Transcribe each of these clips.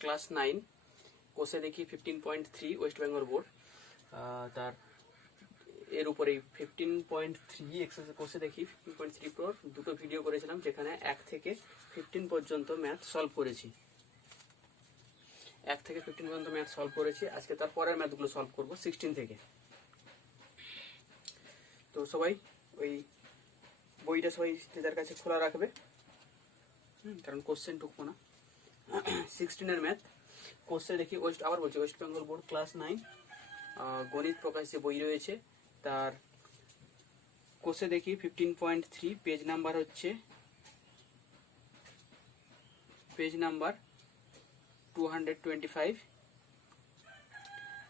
Class 9 কোষে দেখি 15.3 West Bengal board, তার এর উপরেই 15.3 এক্সারসাইজ কোষে দেখি 15.3 পর দুটো ভিডিও করেছিলাম যেখানে 1 থেকে 15 পর্যন্ত ম্যাথ সলভ করেছি। 1 থেকে 15 পর্যন্ত ম্যাথ সলভ করেছি। আজকে তার পরের ম্যাথগুলো সলভ করব 16 থেকে। তো সবাই ওই বইটা সবাই যাদের কাছে খোলা রাখবে, কারণ কোশ্চেন ঢুকবো না। 16 এর ম্যাথ কোশ্চেন দেখি আবার বলছি ওয়েস্ট বেঙ্গল বোর্ড ক্লাস 9 গণিত প্রকাশ যে বই রয়েছে তার কোর্সে দেখি 15.3 পেজ নাম্বার হচ্ছে 225।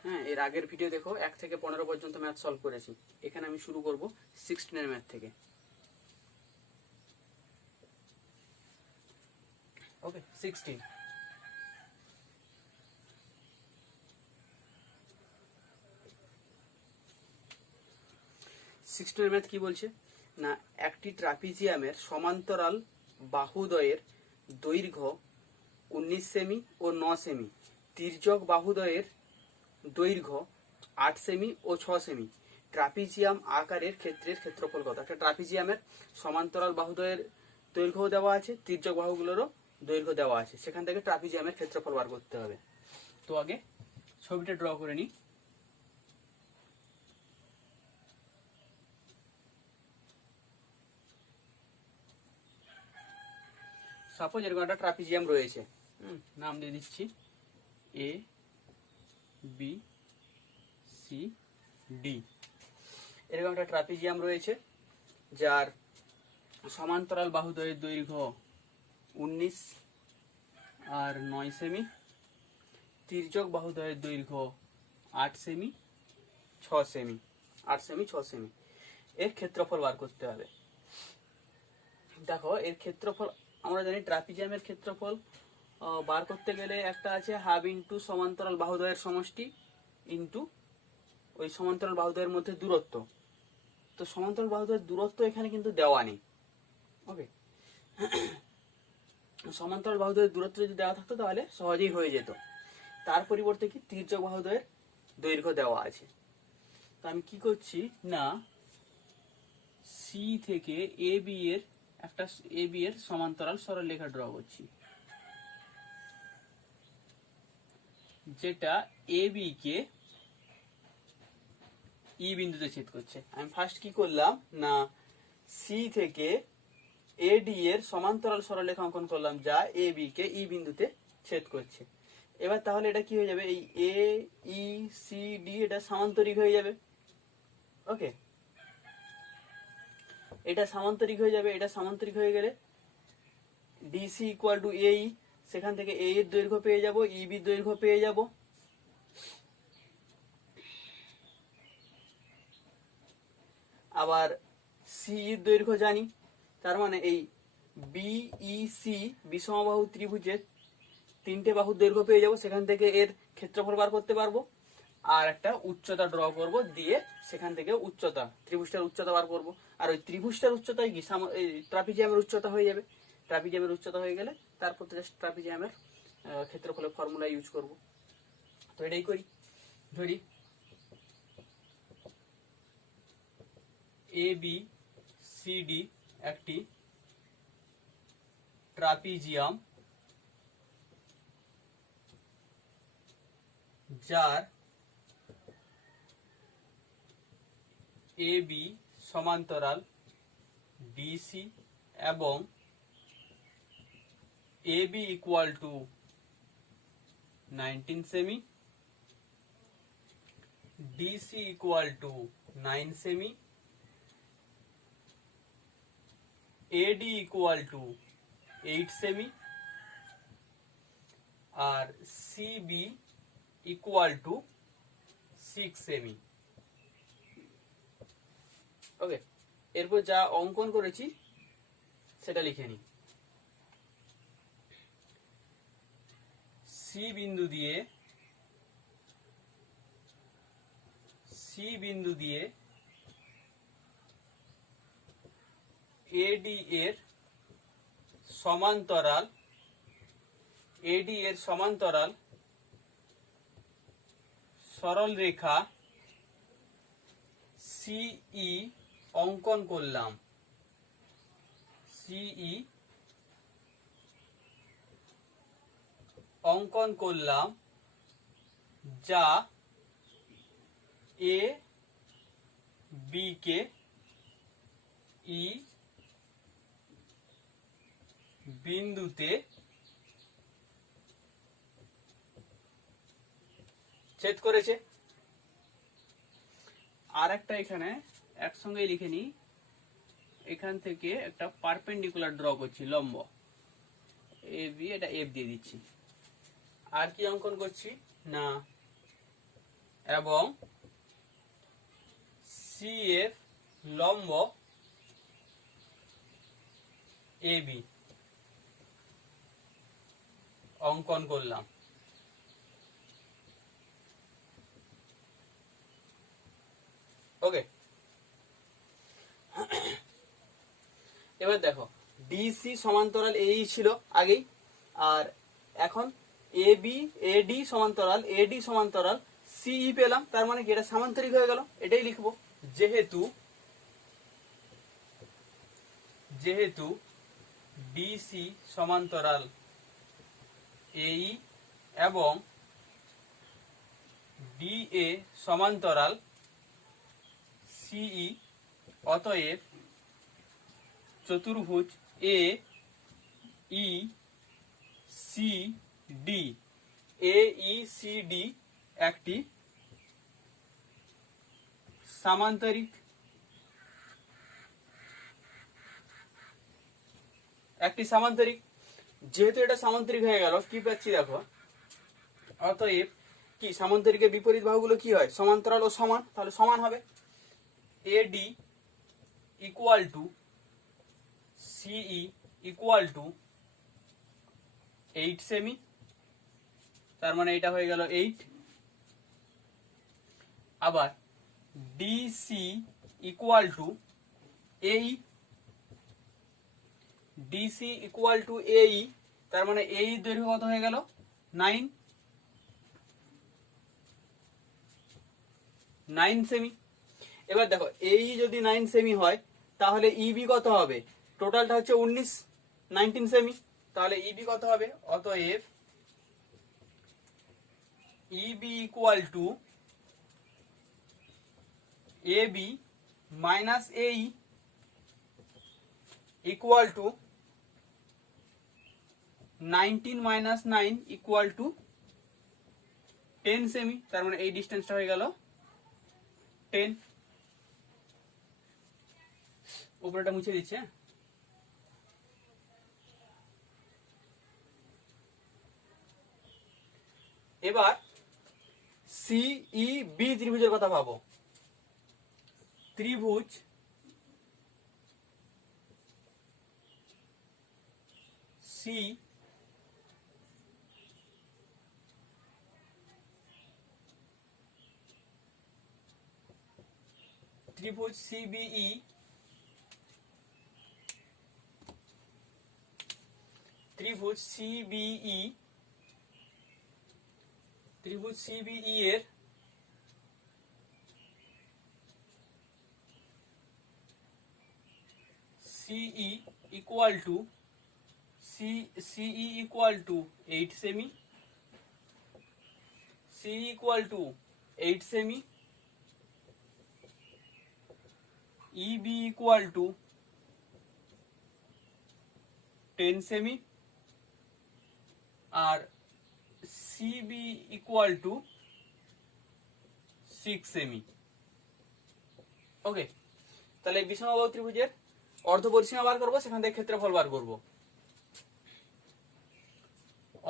হ্যাঁ, এর আগের ভিডিও দেখো 1 থেকে 15 পর্যন্ত ম্যাথ সলভ করেছি। এখানে আমি শুরু করব 16 এর ম্যাথ থেকে। ওকে, 16 এর ম্যাথ কি বলছে না, একটি ট্রাপিজিয়ামের সমান্তরাল বাহুদ্বয়ের দৈর্ঘ্য 19 সেমি ও 9 সেমি, তির্যক বাহুদ্বয়ের দৈর্ঘ্য 8 সেমি ও 6 সেমি। ট্রাপিজিয়াম আকারের ক্ষেত্রের ক্ষেত্রফল কত? একটা ট্রাপিজিয়ামের সমান্তরাল বাহুদ্বয়ের দৈর্ঘ্য দেওয়া আছে, তির্যক বাহুগুলোরও দৈর্ঘ্য দেওয়া আছে, সেখান থেকে ট্রাপিজিয়ামের ক্ষেত্রফল বার করতে হবে। তো আগে ছবিটা ড্র করে নিই। সাপোজ এরকম একটা ট্রাপিজিয়াম রয়েছে, নাম দিয়ে দিচ্ছি এ বি সি ডি। এরকম একটা ট্রাপিজিয়াম রয়েছে যার সমান্তরাল বাহুদ্বয়ের দৈর্ঘ্য 19 আর 9 সেমি, তির্যক বাহুদ্বয়ের দৈর্ঘ্য 8 সেমি 6 সেমি, 8 সেমি 6 সেমি। এর ক্ষেত্রফল বার করতে হবে। দেখো এর ক্ষেত্রফল আমরা জানি ট্রাপিজিয়ামের ক্ষেত্রফল বার করতে গেলে একটা আছে হাফ ইন্টু সমান্তরাল বাহুদ্বয়ের সমষ্টি ইন্টু ওই সমান্তরাল বাহুদ্বয়ের মধ্যে দূরত্ব। তো সমান্তরাল বাহুদ্বয়ের দূরত্ব এখানে কিন্তু দেওয়া নেই। ওকে, সমান্তরাল বাহুদ্বয়ের দূরত্ব যদি দেওয়া থাকতো তাহলে সহজেই হয়ে যেত। তার পরিবর্তে কি তির্যক বাহুদ্বয়ের দৈর্ঘ্য দেওয়া আছে। তো আমি কি করছি না, সি থেকে এ বি এর সমান্তরাল সরলরেখা ড্র করছি, যেটা এ বি কে ই বিন্দুতে ছেদ করছে। আমি ফার্স্ট কি করলাম না, সি থেকে এ ডি এর সমান্তরাল সরলরেখা অঙ্কন করলাম যা এ বি কে ই বিন্দুতে ছেদ করছে। এবার তাহলে এটা কি হয়ে যাবে, এই এ ই সি ডি এটা সামান্তরিক হয়ে যাবে। ওকে, এটা সামান্তরিক হয়ে যাবে। এটা সামান্তরিক হয়ে গেলে ডিসি ইকুয়াল টু এই, সেখান থেকে এ এর দৈর্ঘ্য পেয়ে যাব, ই বির দৈর্ঘ্য পেয়ে যাব। আবার সি এর দৈর্ঘ্য জানি, তার মানে এই বিইসি বিষমবাহু ত্রিভুজের 3টে বাহুর দৈর্ঘ্য পেয়ে যাব, সেখান থেকে এর ক্ষেত্রফল বার করতে পারবো। আর একটা উচ্চতা ড্র করব, দিয়ে সেখান থেকে উচ্চতা ত্রিভুজটার উচ্চতা বার করব। আর ওই ত্রিভুজটার উচ্চতায় কি ট্রাপিজিয়ামের উচ্চতা হয়ে যাবে। ট্রাপিজিয়ামের উচ্চতা হয়ে গেলে তারপর ট্রাপিজিয়ামের ক্ষেত্রফলের ফর্মুলা ইউজ করব। তো এটাই করি। ধরি এ বি সি ডি একটি ট্রাপিজিয়াম যার এ বি সমান্তরাল ডিসি এবং এ বি ইকুয়াল টু 19 সেমি, ডিসি ইকুয়াল টু 9 সেমি, এডি ইকুয়াল টু 8 সেমি, আর সিবি ইকুয়াল টু 6 সেমি। ওকে, এরপর যা অঙ্কন করেছি সেটা লিখে নিই। সি বিন্দু দিয়ে এডি এর সমান্তরাল এডি এর সমান্তরাল সরল রেখা সিই অঙ্কন করলাম। সিই অঙ্কন করলাম যা এ বি কে ই বিন্দুতে ছেদ করেছে। আর একটা এখানে একসঙ্গে লিখে নি, এখান থেকে একটা পারপেন্ডিকুলার ড্র করছি, লম্ব এ বি, এটা এফ দিয়ে দিচ্ছি। আর কি অঙ্কন করছি না, এবং সিএফ লম্ব এ বি অঙ্কন করলাম। ওকে, এবার দেখো ডিসি সমান্তরাল এই ছিল আগেই, আর এখন এবি এডি সমান্তরাল এডি সমান্তরাল সিই পেলাম, তার মানে কি এটা সামান্তরিক হয়ে গেল, এটাই লিখবো। যেহেতু ডিসি সমান্তরাল এই এবং ডিএ সমান্তরাল সিই, অতএব চতুর্ভুজ এ ই সি ডি একটি সামান্তরিক। যেহেতু এটা সামান্তরিক হয়ে গেল, কি পাচ্ছি দেখো, অতএব কি সামান্তরিকের বিপরীত বাহুগুলো কি হয়, সমান্তরাল ও সমান, তাহলে সমান হবে। এডি ইকুয়াল টু সিই ইকুয়াল টু 8 সেমি, তার মানে এটা হয়ে গেল 8। আবার ডিসি ইকুয়াল টু এই, ডিসি ইকুয়াল টু এই, তার মানে এই দৈর্ঘ্য কত হয়ে গেল 9 সেমি। এবার দেখো এই যদি 9 সেমি হয় তাহলে ইবি কত হবে, টোটালটা হচ্ছে 19 সেমি, তাহলে ইবি কত হবে, অতএব ইবি ইকুয়াল টু এবি মাইনাস এই equal to 19 minus 9 equal to 10 semi, তার মানে এই ডিস্টেন্সটা হয়ে গেল 10। উপরেটা মুছে দিচ্ছে। এবার সিই বি ত্রিভুজের কথা ভাবো। ত্রিভুজ সি ত্রিভুজ সিবিই ত্রিভুজ সিবিই এর সিই ইকুয়াল টু 8 সেমি, সিই ইকুয়াল টু 8 সেমি, ইবি ইকুয়াল টু 10 সেমি, আর সিবি ইকুয়াল টু 6 সেমি। ওকে, তাহলে বিষমবাহু ত্রিভুজের অর্ধ পরিসীমা বার করবো, সেখান থেকে ক্ষেত্রফল বার করবো।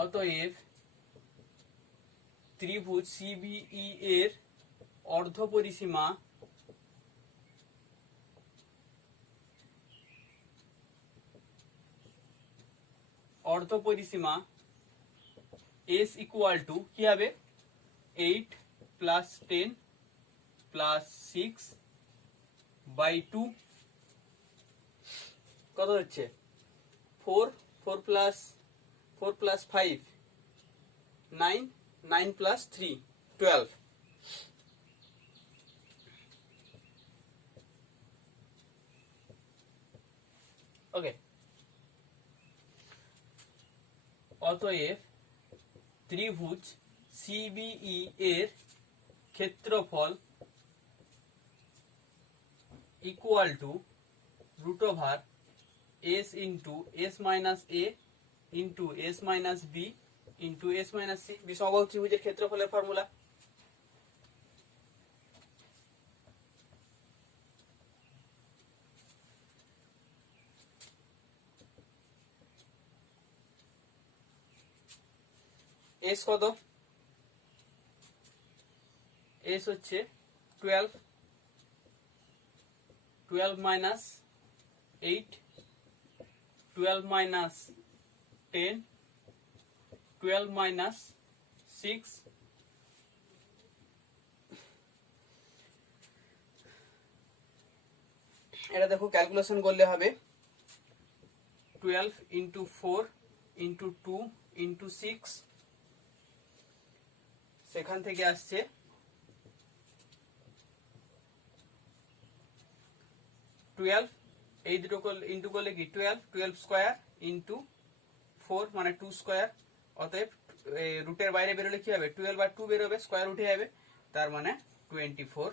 অতএব ত্রিভুজ সিবিই এর অর্ধ পরিসীমা এস ইকুয়াল টু কি হবে, 8 প্লাস 10 প্লাস 6 বাই 2 কত হচ্ছে 4 প্লাস 5 9, 9 plus 3, 12. ওকে, অতএব ত্রিভুজ সিবিই এর ক্ষেত্রফল equal to root over S into S minus A into S minus B into S minus C. বিষমবাহু ত্রিভুজের ক্ষেত্রফলের ফর্মুলা। এস কত? এস হচ্ছে 12, 12 মাইনাস 8, 12 মাইনাস 10, 12 মাইনাস 6, এটা দেখো ক্যালকুলেশন করলে হবে 12 ইন্টু 4 ইন্টু 2 ইন্টু 6, সেখান থেকে আসছে 12, এই দুটো ইন্টু করলে কি 12, 12 স্কোয়ার ইন্টু 4 মানে 2 স্কোয়ার। অতএব রুটের বাইরে বেরোলে কি হবে 12 আর 2 বেরোবে, স্কোয়ার উঠে যাবে, তার মানে 24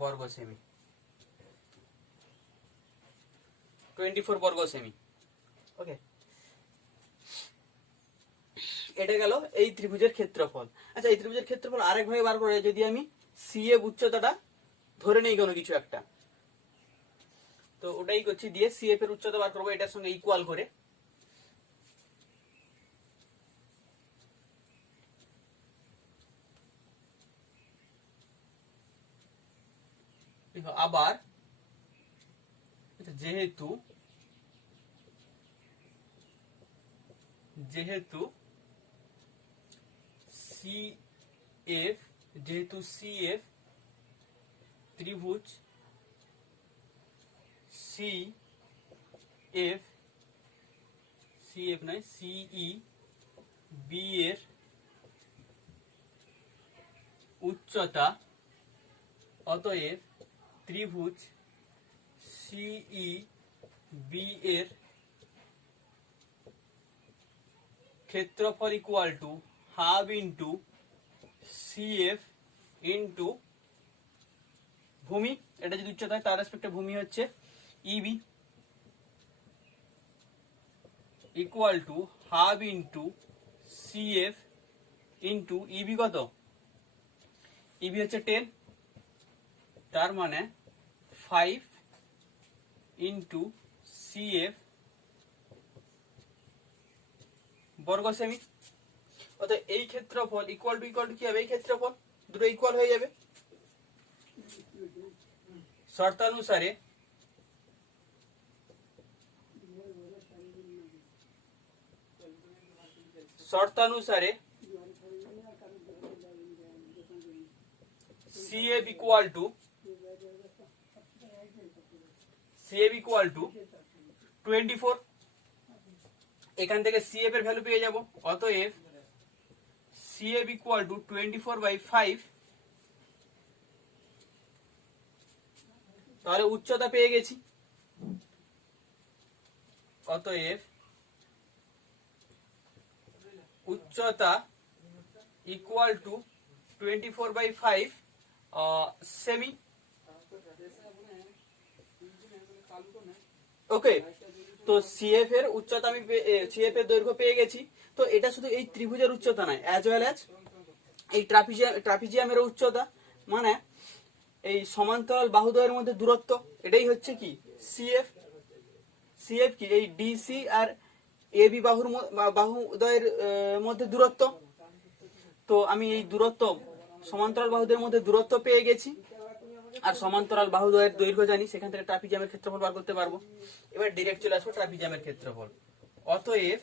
বর্গ সেমি। 24 বর্গ সেমি। ওকে, এটা গেল এই ত্রিভুজের ক্ষেত্রফল। আচ্ছা, এই ত্রিভুজের ক্ষেত্রফল আরেকভাবে বার করে, যদি আমি সিএ উচ্চতাটা ধরে নেই কোনো কিছু একটা, তো ওটাই করছি, দিয়ে সিএফ এর উচ্চতা বার করবো এটার সঙ্গে ইকুয়াল করে। আবার যেহেতু সিএফ ত্রিভুজ সিএফ নয় সিই বি এর উচ্চতা, অতএব ত্রিভুজ সিই বি এর ক্ষেত্রফল equal to half into CF into ভূমি। এটা যদি উচ্চতা হয় তার রেসপেক্টে ভূমি হচ্ছে EB, equal to half into CF into EB কত? ইবি হচ্ছে 10, তার মানে 5 ইন্টু সিএফ বর্গ সেমি। অর্থাৎ এই ক্ষেত্রফল ইকুয়াল টু কি হবে? এই ক্ষেত্রফল দুটো ইকুয়াল হয়ে যাবে। শর্তানুসারে CF ইকুয়াল টু 24। এখান থেকে CF এর ভ্যালু পেয়ে যাব, অতএব CF ইকুয়াল টু 24/5। তাহলে উচ্চতা পেয়ে গেছি, অতএব উচ্চতা ইকুয়াল টু 24/5 সেমি। ওকে, তো সিএফ এর উচ্চতা আমি সিএফ এর দৈর্ঘ্য পেয়ে গেছি। তো এটা শুধু এই ত্রিভুজের উচ্চতা নয়, অ্যাজ ওয়েল অ্যাজ এই ট্রাপিজিয়ামের উচ্চতা, মানে এই সমান্তরাল বাহুদ্বয়ের মধ্যে দূরত্ব, এটাই হচ্ছে কি সিএফ। সিএফ কি এই ডিসি আর এবি বাহুদ্বয়ের মধ্যে দূরত্ব। তো আমি এই দূরত্ব সমান্তরাল বাহুদের মধ্যে দূরত্ব পেয়ে গেছি, আর সমান্তরাল বাহুদ্বয়ের দৈর্ঘ্য জানি, সেখান থেকে ট্রাপিজিয়ামের ক্ষেত্রফল বার করতে পারবো। এবার ডিরেক্ট চলে আসবো ট্রাপিজিয়ামের ক্ষেত্রফল। অতএব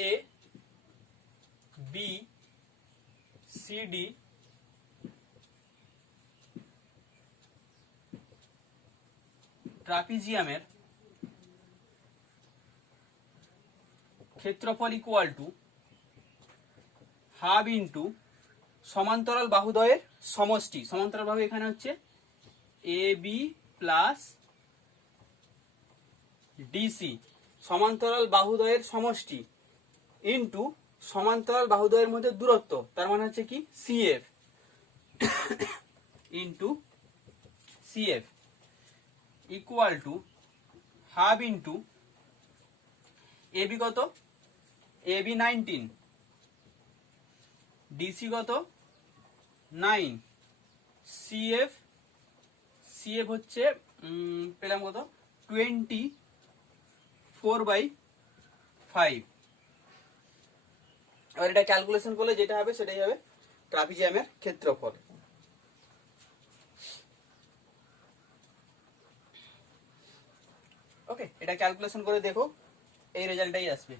এ বি সি ডি ট্রাপিজিয়ামের ক্ষেত্রফল ইকুয়াল টু হাফ ইন্টু সমান্তরাল বাহুদ্বয়ের সমষ্টি। সমান্তরাল বাহু এখানে হচ্ছে এ বি প্লাস ডিসি, সমান্তরাল বাহুদ্বয়ের সমষ্টি ইন্টু সমান্তরাল বাহুদ্বয়ের মধ্যে দূরত্ব, তার মানে হচ্ছে কি CF into CF equal to half into AB কত, এবি 19, ডিসি কত 9, সিএফ সিএফ হচ্ছে পেলাম কত 24/5। এবার এটা ক্যালকুলেশন করলে যেটা হবে সেটাই হবে ট্রাপিজিয়ামের ক্ষেত্রফল। ওকে, এটা ক্যালকুলেশন করে দেখো, এই রেজাল্টটাই আসবে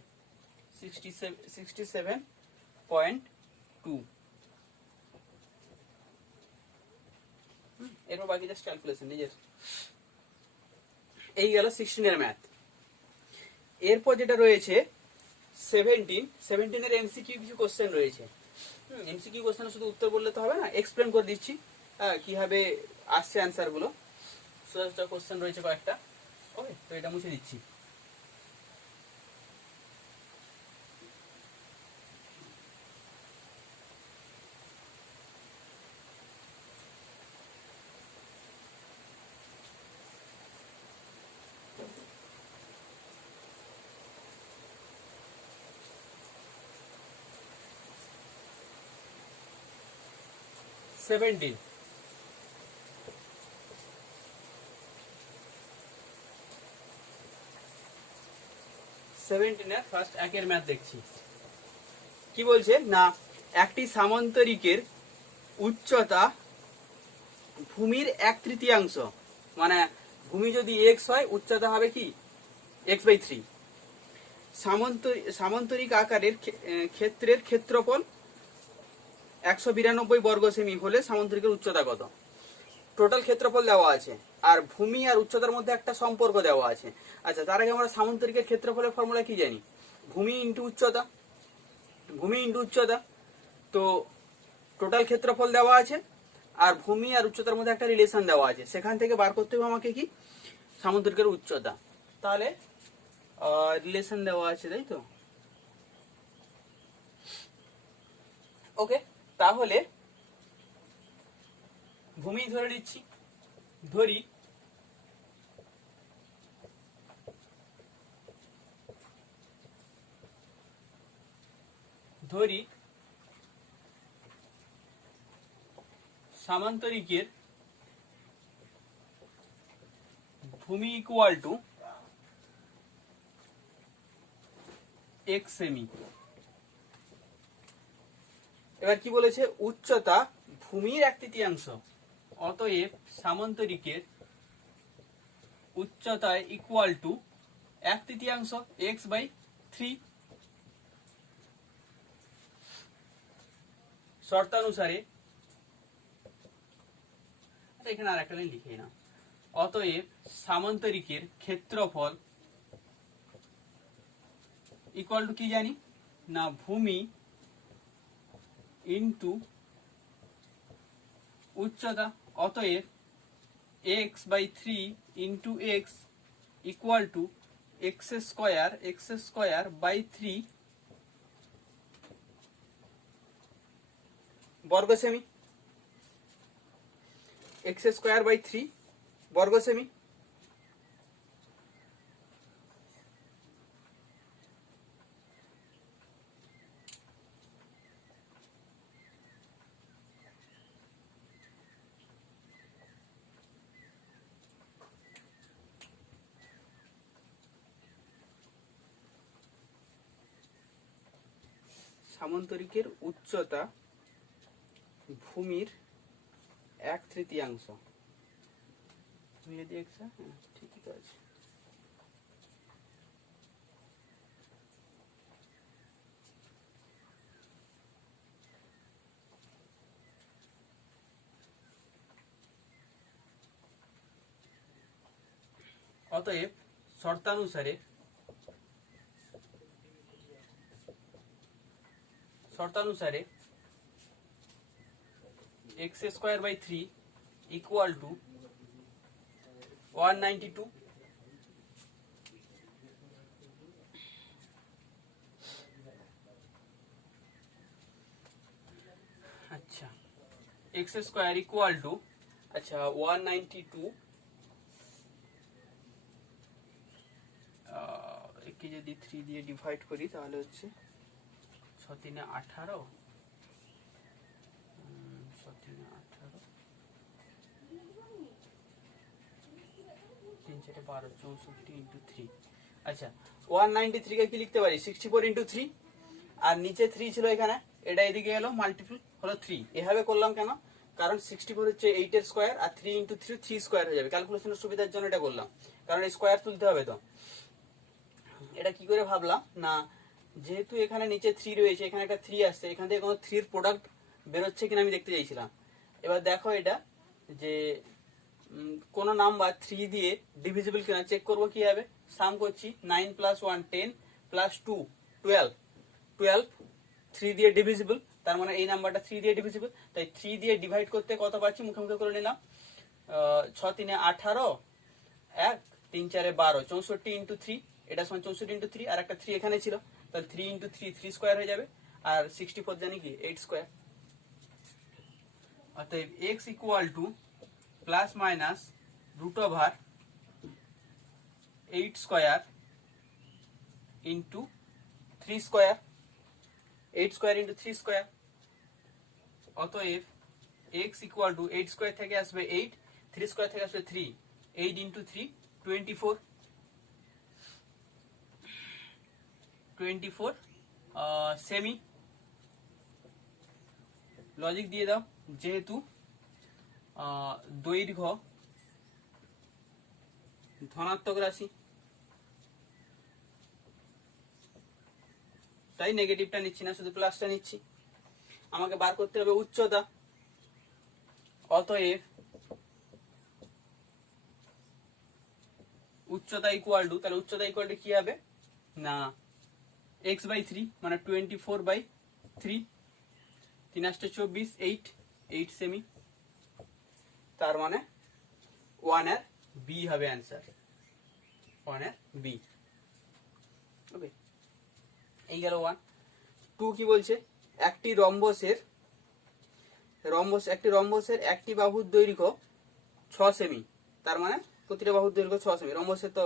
67.2। এরপর বাকি জাস্ট ক্যালকুলেশন নিজের। এই গেল 16 এর ম্যাথ। এরপর যেটা রয়েছে 17 এর এমসিকিউ কিছু কোশ্চেন রয়েছে। এমসিকিউ কোশ্চেন শুধু উত্তর বললে তো হবে না, এক্সপ্লেন করে দিচ্ছি কিভাবে আসছে অ্যান্সার গুলো। সোজা কোশ্চেন রয়েছে কয়েকটা। ওকে, তো এটা মুছে দিচ্ছি। সেভেন্টিন এর ফার্স্ট একের ম্যাথ দেখছি। কি বলছে না, একটি সামান্তরিকের উচ্চতা ভূমির 1/3, মানে ভূমি যদি x হয় উচ্চতা হবে কি x/3। সামান্তরিক আকারের ক্ষেত্রের ক্ষেত্রফল 192 বর্গ সেমি হলে সামান্তরিকের উচ্চতা কত? টোটাল ক্ষেত্রফল দেওয়া আছে আর ভূমি আর উচ্চতার মধ্যে একটা সম্পর্ক দেওয়া আছে। আচ্ছা, তার আগে আমরা সামান্তরিকের ক্ষেত্রফলের ফর্মুলা কি জানি? ভূমি ইন্টু উচ্চতা, ভূমি ইন্টু উচ্চতা। তো টোটাল ক্ষেত্রফল দেওয়া আছে আর ভূমি আর উচ্চতার মধ্যে একটা রিলেশন দেওয়া আছে, সেখান থেকে বার করতে হবে আমাকে কি সামান্তরিকের উচ্চতা। তাহলে রিলেশন দেওয়া আছে, তাই তো? ওকে, তাহলে ভূমি ধরে নিচ্ছি, ধরি সামান্তরিকের ভূমি ইকুয়াল টু x সেমি। এবার কি বলেছে? উচ্চতা ভূমির 1/3, অতএব সামান্তরিকের উচ্চতা ইকুয়াল টু 1/3 x/3। শর্তানুসারে এখানে আর একটা লাইন লিখে না। অতএব সামান্তরিকের ক্ষেত্রফল ইকুয়াল টু কি জানি না, ভূমি ইন্টু উচ্চতা। অতএব x/3 into x equal two x² বর্গ সেমি। x² বর্গ সেমি। সামান্তরিকের উচ্চতা ভূমির 1/3। তুমি যদি ঠিকই তো আছে। অতএব শর্তানুসারে শর্তানুসারে X square by 3 equal to 192। আচ্ছা, এক্স স্কোয়ার ইকুয়াল টু, আচ্ছা 192 একে যদি 3 দিয়ে ডিভাইড করি তাহলে হচ্ছে 6 3 18, 6 3 18, 3 4 12, 64 ইন্টু 3। আচ্ছা 193 কে কি লিখতে পারি, 64 ইন্টু 3, আর নিচে 3 ছিল এখানে, এটা এদিকে এলো মাল্টিপল হলো 3। এভাবে করলাম কেন, কারণ 64 হচ্ছে 8 এর স্কোয়ার, আর 3 ইন্টু 3 3 স্কোয়ার হয়ে যাবে। ক্যালকুলেশনের সুবিধার জন্য এটা করলাম, কারণ স্কোয়ার তুলতে হবে। তো এটা কি করে ভাবলাম না, যেহেতু এখানে নিচে 3 রয়েছে, এখানে একটা 3 আসছে, এখান থেকে কোনো 3 এর প্রোডাক্ট বেরোচ্ছে কিনা আমি দেখতে চাইছিলাম। এবার দেখো এটা যে কোন নাম্বার 3 দিয়ে ডিভিজিবল কিনা চেক করবো কিভাবে, সাম করছি 9 + 1 10 + 2 12, 12 3 দিয়ে ডিভিজিবল, তার মানে এই নাম্বারটা 3 দিয়ে ডিভিজিবল, তাই 3 দিয়ে ডিভাইড করতে কত পাচ্ছি মুখে মুখে করে নিলাম। 6 3 18, 1 3 4 12, 64 ইন্টু 3, এটা সমান 64 ইন্টু 3, আর একটা 3 এখানে ছিল, তাহলে 3 ইন্টু 3 3 স্কোয়ার হয়ে যাবে, আর 64 জানি কি 8 স্কোয়ার। অতএব x equal to plus minus √8 square into 3 square, 8 square into 3 square. অতএব x ইকুয়াল টু 8 স্কোয়ার থেকে আসবে 8, 3 স্কোয়ার থেকে আসবে 3, 8 ইন্টু 3 24, 24 সেমি। লজিক দিয়ে দাও, যেহেতু দৈর্ঘ্য ধনাত্মক রাশি তাই নেগেটিভটা নিচ্ছি না, শুধু প্লাসটা নিচ্ছি। আমাকে বার করতে হবে উচ্চতা, অতএব উচ্চতা ইকুয়াল টু, তাহলে উচ্চতা ইকুয়াল টু কি হবে না x/3 মানে 24/3, 3 8 24, 8 সেমি, তার মানে 1 এর বি হবে অ্যান্সার, 1 এর বি। ওকে, এই গেল 1। 2 কি বলছে, একটি রম্বসের একটি বাহুর দৈর্ঘ্য 6 সেমি, তার মানে প্রতিটা বাহুর দৈর্ঘ্য 6 সেমি। রম্বসের তো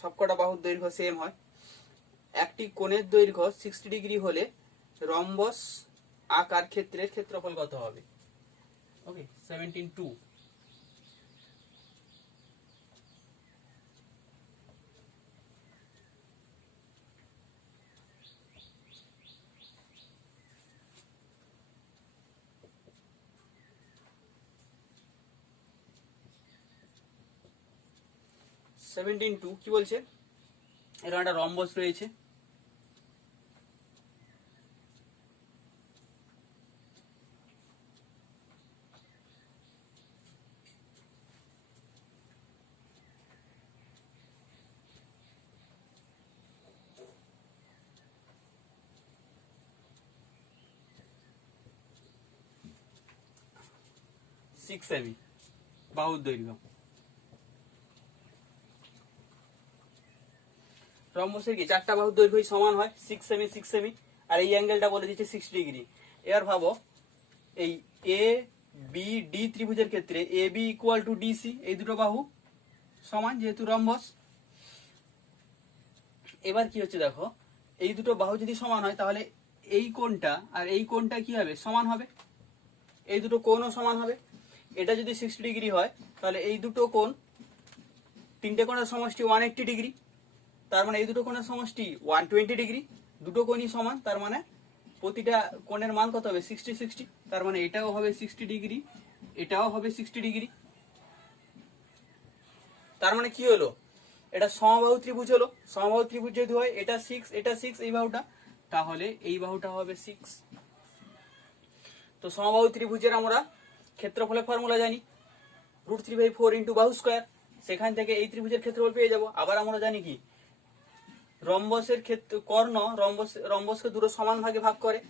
সবকটা বাহুর দৈর্ঘ্য সেম হয়। একটি কোণের দৈর্ঘ্য 60 ডিগ্রি হলে রম্বস আকার ক্ষেত্রের ক্ষেত্রফল কত হবে? ওকে, 17 2। কি বলছে, এরকম একটা রম্বস রয়েছে, সিক্স সেমি বাহুর দৈর্ঘ্য। রম্বসের কি চারটা বাহুর দৈর্ঘ্য সমান হয়, 6 সেমি 6 সেমি, আর এই অ্যাঙ্গেলটা বলে দিচ্ছে 60 ডিগ্রি। এবার ভাবো এই এ বি ডি ত্রিভুজের ক্ষেত্রে এ বি ইকুয়াল টু ডিসি, এই দুটো বাহু সমান যেহেতু রম্বস। এবার কি হচ্ছে দেখো, এই দুটো বাহু যদি সমান হয় তাহলে এই কোণটা আর এই কোণটা কি হবে, সমান হবে, এই দুটো কোণও সমান হবে। এটা যদি 60 ডিগ্রি হয় তাহলে এই দুটো কোণ, তিনটে কোণের সমষ্টি 180 ডিগ্রি, তার মানে এই দুটো কোণের সমষ্টি 120 ডিগ্রি, দুটো কোণই সমান, তার মানে প্রতিটা কোণের মান কত হবে 60 60, তার মানে এটাও হবে 60 ডিগ্রি, এটাও হবে 60 ডিগ্রি। তার মানে কি হলো, এটা সমবাহু ত্রিভুজ হলো। সমবাহু ত্রিভুজ যদি হয় এটা 6 এটা 6, এই বাহুটা, তাহলে এই বাহুটা হবে 6। তো সমবাহু ত্রিভুজের আমরা ক্ষেত্রফলের ফর্মুলা জানি, √3/4 ইন্টু বাহু স্কয়ার, সেখান থেকে এই ত্রিভুজের ক্ষেত্রফল পেয়ে যাব। আবার আমরা জানি কি রম্বসের ক্ষেত্র কর্ণ রম্বসকে দুটো সমান ভাগে ভাগ করে,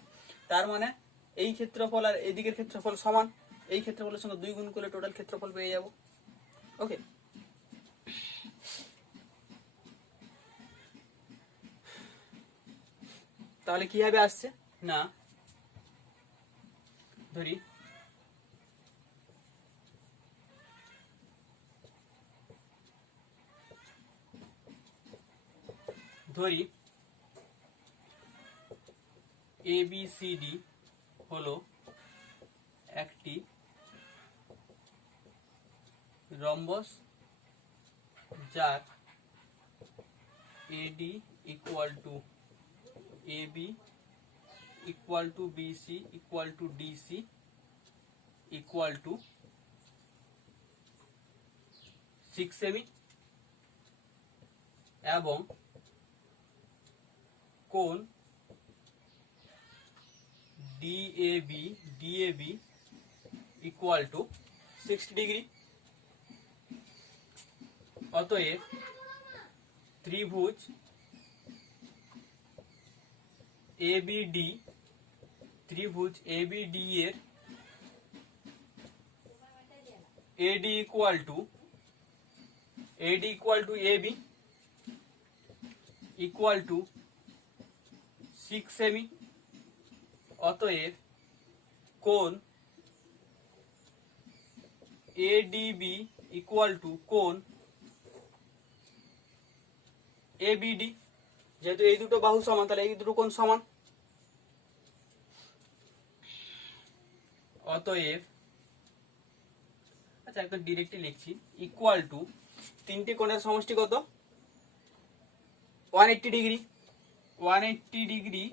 তার মানে এই ক্ষেত্রফল আর এই দিকের ক্ষেত্রফল সমান, এই ক্ষেত্রফলের সঙ্গে 2 গুণ করলে টোটাল ক্ষেত্রফল পেয়ে যাব। ওকে, তাহলে কিভাবে আসছে না, ধরি ABCD হলো একটি রম্বস যার AD equal to AB equal to BC equal to DC equal to 6 semi এবং কোণ DAB ইকুয়াল টু 60 ডিগ্রি। অতএব ত্রিভুজ ABD এর AD equal to AB equal to 6 semi. অতএব কোণ ADB ইকুয়াল টু কোণ ABD, যেহেতু এই দুটো বাহু সমান তাহলে এই দুটো কোণ সমান। অতএব আচ্ছা একদম ডিরেক্টলি লিখছি, ইকুয়াল টু তিনটে কোণের সমষ্টি কত, 180 ডিগ্রি, 180 ডিগ্রি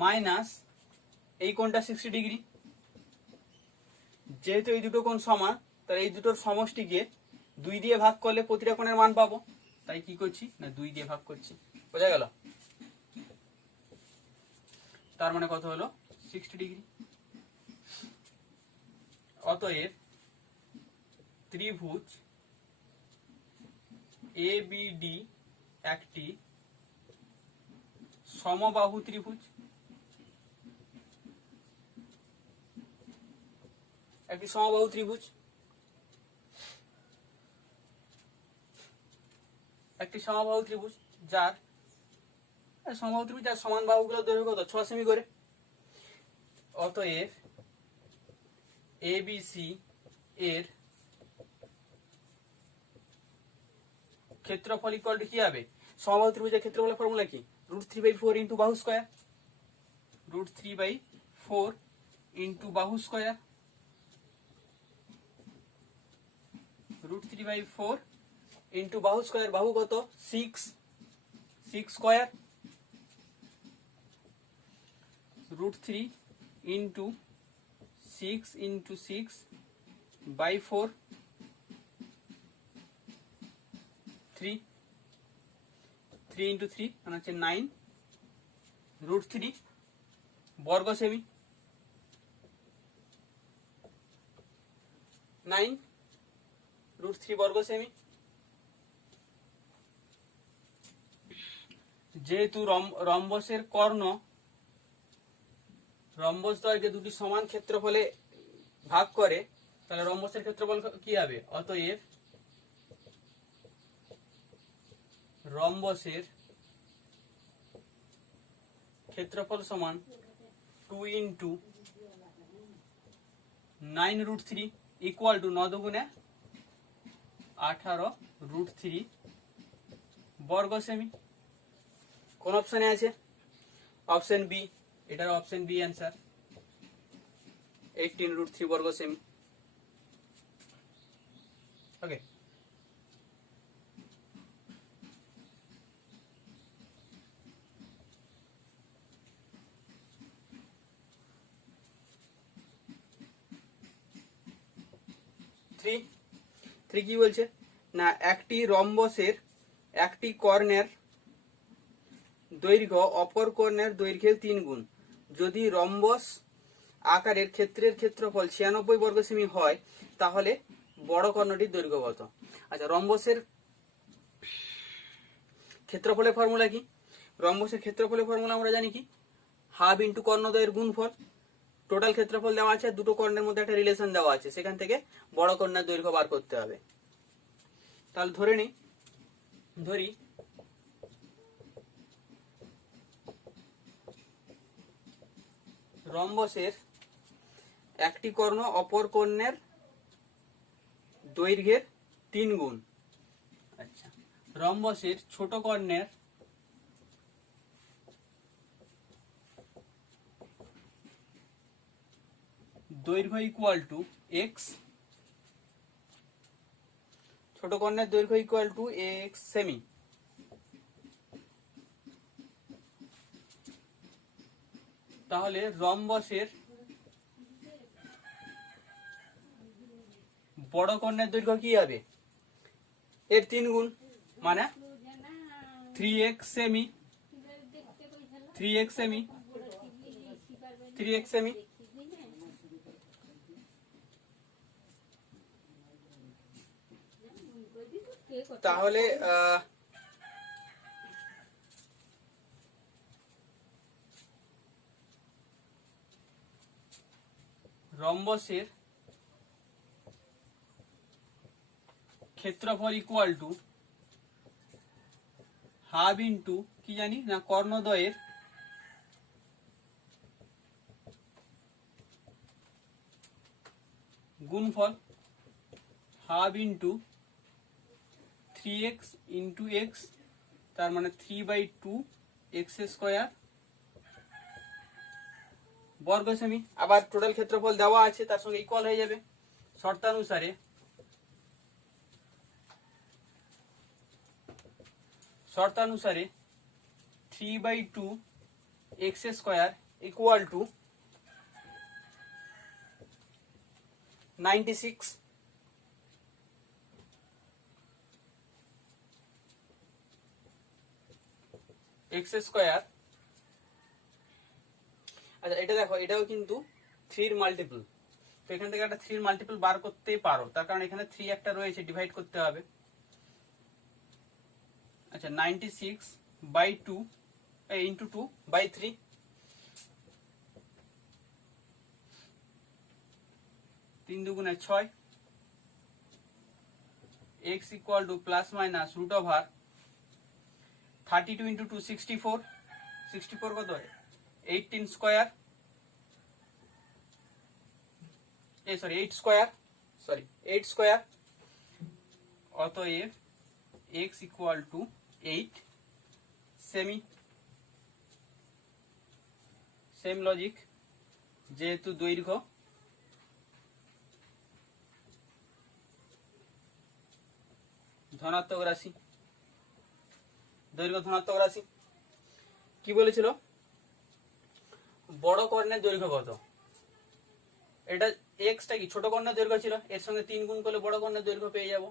মাইনাস এই কোণটা 60 ডিগ্রি। যেহেতু এই দুটো কোণ সমান তাহলে এই দুটোর সমষ্টিকে 2 দিয়ে ভাগ করলে প্রতিটা কোণের মান পাবো, তাই কি করছি না 2 দিয়ে ভাগ করছি। বোঝা গেল? তার মানে কত হলো 60 ডিগ্রি। অতএব ত্রিভুজ ABD একটি সমবাহু ত্রিভুজ, একটি সমবাহু ত্রিভুজ, একটি সমবাহু ত্রিভুজ যার সমান বাহুগুলোর দৈর্ঘ্য কত 6 সেমি করে। অতএব ABC এর ক্ষেত্রফল ইকুয়াল টু কি হবে, সমবাহু ত্রিভুজের ক্ষেত্রফলের ফর্মুলা কি, √3/4 ইন্টু বাহু স্কয়ার, √3/4 ইন্টু বাহু স্কয়ার, √3/4 ইন্টু বাহু স্কয়ার, বাহু কত 6 স্কয়ার, √3 ইন্টু 6 ইন্টু 6/4, 3 ইন্টু 3 মানে হচ্ছে 9, √3 বর্গ সেমি, 9 √3 বর্গ সেমি। যেহেতু রম্বসের কর্ণ রম্বস দৈর্ঘ্যে দুটি সমান ক্ষেত্রফলে ভাগ করে, তাহলে রম্বসের ক্ষেত্রফল কি হবে, অতএব রম্বসের ক্ষেত্রফল সমান 2 ইন্টু 9√3 ইকুয়াল টু 9 দুগুণে 18 √3 বর্গ সেমি। কোন অপশনে আছে, অপশন বি, এটার অপশন বি অ্যান্সার 18 √3 বর্গ সেমি। ওকে, থ্রি কি বলছে না, একটি রম্বসের একটি কর্ণের দৈর্ঘ্য অপর কর্ণের দৈর্ঘ্যের 3 গুণ যদি রম্বস আকারের ক্ষেত্রের ক্ষেত্রফল 96 বর্গ সেমি হয়, তাহলে বড় কর্ণটির দৈর্ঘ্য কত। আচ্ছা, রম্বসের ক্ষেত্রফলের ফর্মুলা কি? রম্বসের ক্ষেত্রফলের ফর্মুলা আমরা জানি কি, হাফ ইন্টু কর্ণদ্বয়ের গুণফল। টোটাল ক্ষেত্রফল দেওয়া আছে, দুটো কর্ণের মধ্যে একটা রিলেশন দেওয়া আছে, সেখান থেকে বড় কর্ণের দৈর্ঘ্য বার করতে হবে। তাহলে ধরি রম্বসের একটি কর্ণ অপর কর্ণের দৈর্ঘ্যের 3 গুণ। আচ্ছা, রম্বসের ছোট কর্ণের দৈর্ঘ্য ইকুয়াল টু এক্স, ছোট কর্ণের দৈর্ঘ্য ইকুয়াল টু এক্স সেমি। তাহলে রম্বসের বড় কর্ণের দৈর্ঘ্য কি হবে? এর 3 গুণ, মানে 3x semi, 3x semi, 3x semi. তাহলে রম্বসের ক্ষেত্রফল ইকুয়াল টু হাফ ইন্টু কি জানি না, কর্ণদ্বয়ের গুণফল, half into 3x into x, তার মানে 3/2 এক্স স্কোয়ার বর্গ সেমি। আবার টোটাল ক্ষেত্রফল দেওয়া আছে, তার সঙ্গে ইকুয়াল হয়ে যাবে। শর্তানুসারে শর্তানুসারে 3/2 x square equal to 96 x square. আচ্ছা, এটা দেখো, এটাও কিন্তু 3 মাল্টিপল, তো এখান থেকে একটা 3 মাল্টিপল বার করতে পারো, তার কারণ এখানে 3 একটা রয়েছে, ডিভাইড করতে হবে। আচ্ছা, 96/2 ইন্টু 2/3, 3 দুগুণে 6, x equal to plus minus root over 32 into 2 64, 64 কত হয় 18 square, sorry 8 square, sorry 8 square. অতএব x ইকুয়াল টু 8 সেমি। সেম লজিক, যেহেতু দৈর্ঘ্য ধনাত্মক রাশি, দৈর্ঘ্য ধনাত্মক রাশি, কি বলেছিল বড় কর্ণের দৈর্ঘ্য কত? এটা এক্সটা কি ছোট কর্ণের দৈর্ঘ্য ছিল, এর সঙ্গে 3 গুণ করলে বড় কর্ণের দৈর্ঘ্য পেয়ে যাব।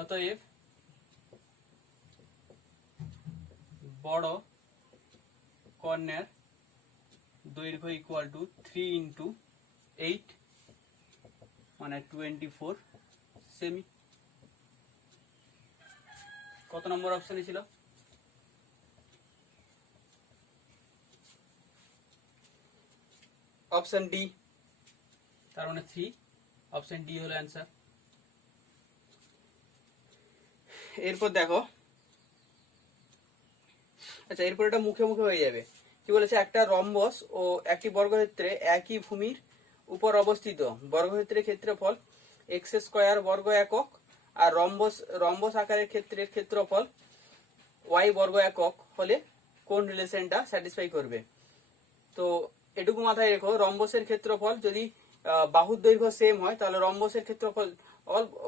অতএব বড় কর্ণের দৈর্ঘ্য ইকুয়াল টু 3 ইন্টু 8, মানে 24 সেমি। কত নম্বর অপশনে ছিল? অপশন ডি, তার মানে 3, অপশন ডি হলো অ্যান্সার। এরপর দেখো, আচ্ছা এরপর এটা মুখে মুখে হয়ে যাবে। কি বলেছে, একটা রম্বস ও একটি বর্গক্ষেত্রে একই ভূমির উপর অবস্থিত, বর্গক্ষেত্রের ক্ষেত্রফল এক্স স্কোয়ার বর্গ একক, আর রম্বস আকারের ক্ষেত্রের ক্ষেত্রফল ওয়াই বর্গ একক হলে কোন রিলেশনটা স্যাটিসফাই করবে? তো এটুকু মাথায় রেখো, রম্বসের ক্ষেত্রফল যদি বাহুর দৈর্ঘ্য সেম হয়, তাহলে রম্বসের ক্ষেত্রফল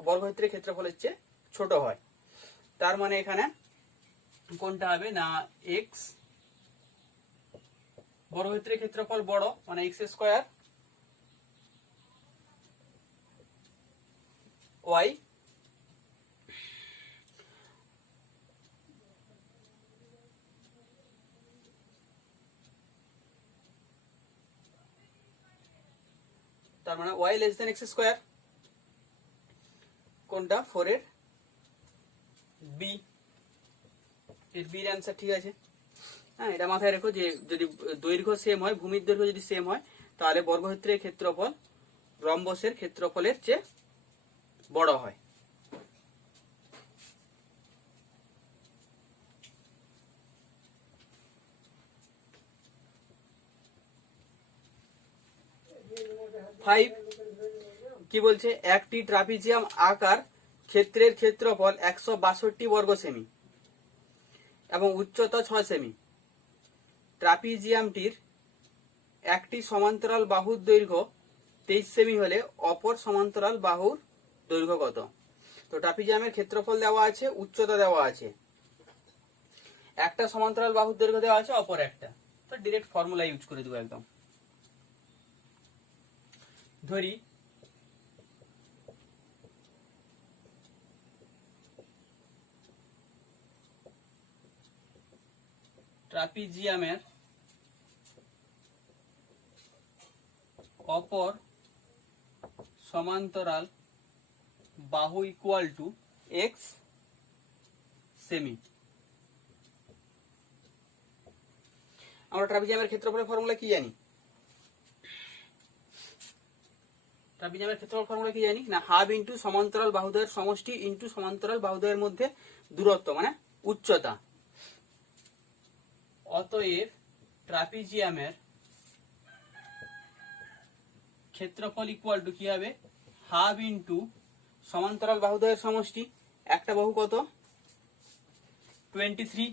বর্গক্ষেত্রের ক্ষেত্রফলের চেয়ে ছোট হয়। তার মানে এখানে কোনটা হবে না, এক্স বর্গক্ষেত্রের ক্ষেত্রফল বড়, মানে এক্স স্কোয়ার, ওয়াই তার মানে Y less then X square, কোনটা 4 এর বি, এর বির অ্যান্সার ঠিক আছে। হ্যাঁ, এটা মাথায় রেখো যে যদি দৈর্ঘ্য সেম হয়, ভূমির দৈর্ঘ্য যদি সেম হয়, তাহলে বর্গক্ষেত্রের ক্ষেত্রফল রম্বসের ক্ষেত্রফলের চেয়ে বড় হয়। ফাইভ কি বলছে, একটি ট্রাপিজিয়াম আকার ক্ষেত্রের ক্ষেত্রফল 162 বর্গ সেমি এবং উচ্চতা 6 সেমি। ট্রাপিজিয়ামটির একটি সমান্তরাল বাহুর দৈর্ঘ্য 23 সেমি হলে অপর সমান্তরাল বাহুর দৈর্ঘ্য কত? তো ট্রাপিজিয়ামের ক্ষেত্রফল দেওয়া আছে, উচ্চতা দেওয়া আছে, একটা সমান্তরাল বাহুর দৈর্ঘ্য দেওয়া আছে, অপর একটা। তো ডিরেক্ট ফর্মুলা ইউজ করে দেবো একদম। ধরি ট্রাপিজিয়ামের অপর সমান্তরাল বাহু ইকুয়াল টু এক্স সেমি। আমরা ট্রাপিজিয়ামের ক্ষেত্রফলের ফর্মুলা কি জানি? ট্রাপিজিয়ামের ক্ষেত্রফল ফর্মুলা কি জানি না, হাফ ইন্টু সমান্তরাল বাহুদ্বয়ের সমষ্টি ইন্টু সমান্তরাল বাহুদ্বয়ের মধ্যে দূরত্ব মানে উচ্চতা। অতএব ট্রাপিজিয়ামের ক্ষেত্রফল ইকুয়াল টু কি হবে, হাফ ইন্টু সমান্তরাল বাহুদ্বয়ের সমষ্টি, একটা বাহু কত 23,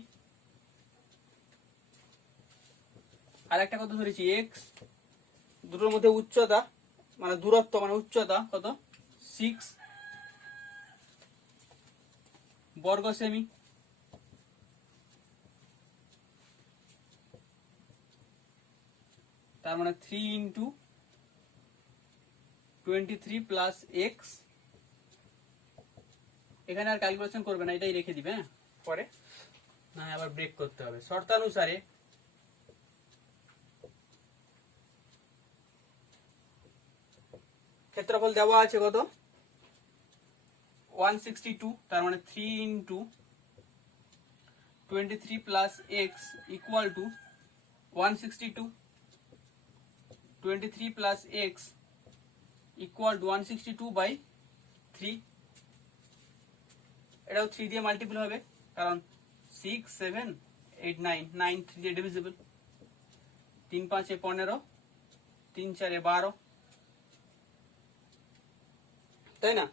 আর একটা কত ধরেছি এক্স, দুটোর মধ্যে উচ্চতা মানে দূরত্ব মানে উচ্চতা কত 6 বর্গ সেমি। তার মানে 3 ইন্টু 23 প্লাস এক্স। এখানে আর ক্যালকুলেশন করবে না, এটাই রেখে দিবে। হ্যাঁ, পরে না আবার ব্রেক করতে হবে। শর্তানুসারে ক্ষেত্রফল দেওয়া আছে কত 162, তার মানে 3 into 23 plus X equal to 162, 23 plus X equal to 162 by 3। এটাও 3 দিয়ে মাল্টিপল হবে, কারণ 6 7 8 9 9 3 দিয়ে ডিভিজিবল। 3 5 15, 3 4 12, তাই না?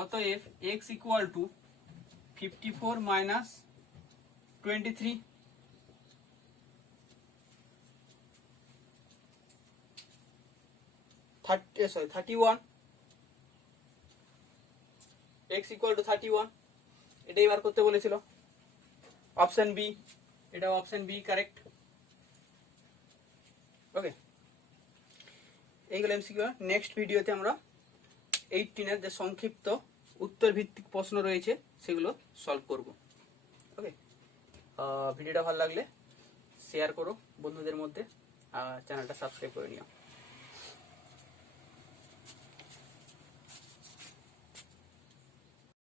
অতএব x equal two 54 minus 23, sorry 31, x equal two 31, এটাই বার করতে বলেছিল। অপশন বি, এটা অপশন বি কারেক্ট। ওকে, এইগুলো এমসিকিউ। নেক্সট ভিডিওতে আমরা 18 যে সংক্ষিপ্ত উত্তর ভিত্তিক প্রশ্ন রয়েছে সেগুলো সলভ করব। ওকে, ভিডিওটা ভালো লাগলে শেয়ার করো বন্ধুদের মধ্যে, আর চ্যানেলটা সাবস্ক্রাইব করে নিও।